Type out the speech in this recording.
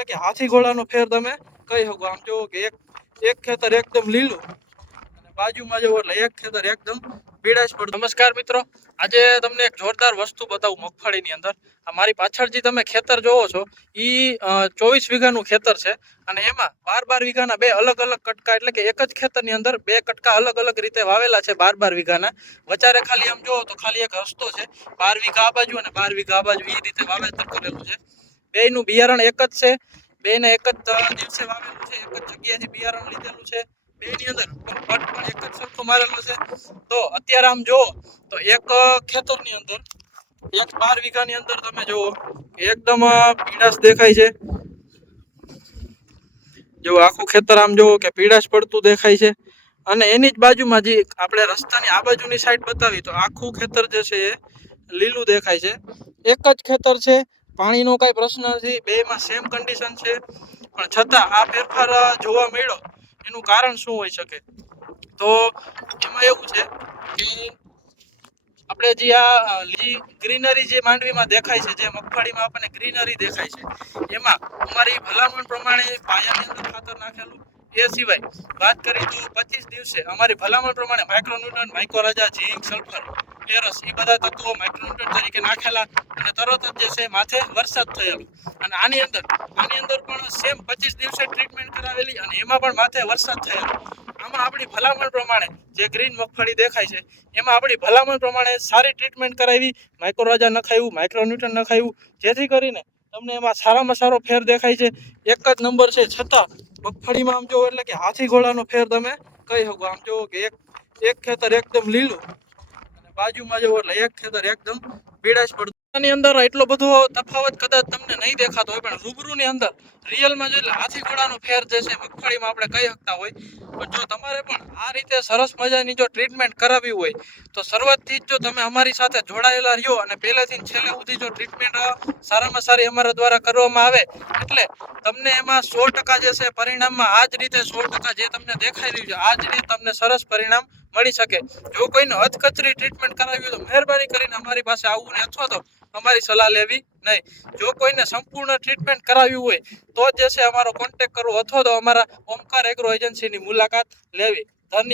એટલે કે હાથી ઘોડાનો ફેર તમે કહી શકો। આમ જોવો કે એક ખેતર એકદમ લીલું અને બાજુમાં જોવો એટલે એક ખેતર એકદમ પીળાશ પડતું। નમસ્કાર મિત્રો, આજે તમને એક જોરદાર વસ્તુ બતાવું મગફળીની અંદર। આ મારી પાછળ જે તમે ખેતર જોવો છો ઈ 24 વીઘાનું ખેતર છે અને એમાં 12 વીઘાના બે અલગ અલગ કટકા એટલે કે એક જ ખેતરની અંદર બે કટકા અલગ અલગ રીતે વાવેલા છે 12 વીઘાના। વચારે ખાલી આમ જોવો તો ખાલી એક રસ્તો છે, 12 વીઘા આ બાજુ અને 12 વીઘા આ બાજુ, એ રીતે વાવેતર કરેલું છે। બેયનું બિયારણ એક જ છે, બેયને એક જ દિવસે વાવેલું છે, એક જ જગ્યાએથી બિયારણ લીધેલું છે। બેયની અંદર પટ પણ એક જ સરખો મારેલો છે। તો અત્યારે આમ જોવો તો એક ખેતરની અંદર એક 12 વીઘાની અંદર તમે જોવો કે એકદમ પીળાશ દેખાય છે। જો આખું ખેતર આમ જોવો કે પીળાશ પડતું દેખાય છે અને એની જ બાજુમાં જે આપણે રસ્તાની આ બાજુની સાઈડ બતાવી તો આખું ખેતર જે છે એ લીલું દેખાય છે। એક જ ખેતર છે, પાણીનો કાંઈ પ્રશ્ન નથી, બેયમાં સેમ કન્ડિશન છે, પણ છતાં આ ફેરફાર જોવા મળ્યો એનું કારણ શું હોઈ શકે? તો એમાં એવું છે કે આપણે જે આ ગ્રીનરી જે માંડવીમાં દેખાય છે, જે મગફળીમાં આપણને ગ્રીનરી દેખાય છે, એમાં અમારી ભલામણ પ્રમાણે પાયાની અંદર ખાતર નાખેલું, એ સિવાય વાત કરી તો 25 દિવસે અમારી ભલામણ પ્રમાણે માઇક્રોન્યુટ્રન, માઇક્રોરાજા, ઝીંક, સલ્ફર, ફેરસ એ બધા તત્વો માઇક્રોન્યુટ્રન તરીકે નાખેલા અને તરત જ જે છે માથે વરસાદ થયેલો। અને આની અંદર પણ સેમ 25 દિવસે ટ્રીટમેન્ટ કરાવેલી અને એમાં પણ માથે વરસાદ થયેલો। આમાં આપણી ભલામણ પ્રમાણે જે ગ્રીન મગફળી દેખાય છે એમાં આપણી ભલામણ પ્રમાણે સારી ટ્રીટમેન્ટ કરાવી, માઇક્રોરાજા નખાવ્યું, માઇક્રોન્યુટ્રન નખાવ્યું, જેથી કરીને તમને એમાં સારામાં સારો ફેર દેખાય છે। એક જ નંબર છે, છતાં મગફળીમાં આમ જોવો એટલે કે હાથી ઘોડાનો ફેર તમે કહી શકો। આમ જોવો કે એક ખેતર એકદમ લીલું અને બાજુમાં જોવો એટલે એક ખેતર એકદમ પીળાશ પડતું। ની અંદર એટલો બધો તફાવત કદાચ તમને નહીં દેખાતો હોય, પણ રૂબરૂની અંદર રિયલમાં એટલે હાથી ઘોડાનો ફેર જે છે મગફળીમાં આપણે કહી શકતા હોય। પણ જો તમારે પણ આ રીતે સરસ મજાની જો ટ્રીટમેન્ટ કરાવવી હોય તો શરૂઆતથી જ જો તમે અમારી સાથે જોડાયેલા રહ્યો અને પહેલેથી છેલ્લે સુધી જો ટ્રીટમેન્ટ સારામાં સારી અમારા દ્વારા કરવામાં આવે એટલે તમને એમાં 100% જે છે પરિણામમાં આ જ રીતે 100% જે તમને દેખાઈ રહ્યું છે આ જ રીતે તમને સરસ પરિણામ મળી શકે। જો કોઈને અધકચરી ટ્રીટમેન્ટ કરાવી હોય તો મહેરબાની કરીને અમારી પાસે આવવું ને અથવા તો અમારી સલાહ લેવી નહીં। જો કોઈને સંપૂર્ણ ટ્રીટમેન્ટ કરાવ્યું હોય તો જ જે છે અમારો કોન્ટેક્ટ કરવો અથવા તો અમારા ઓમકાર એગ્રો એજન્સીની મુલાકાત લેવી। ધન્યવાદ।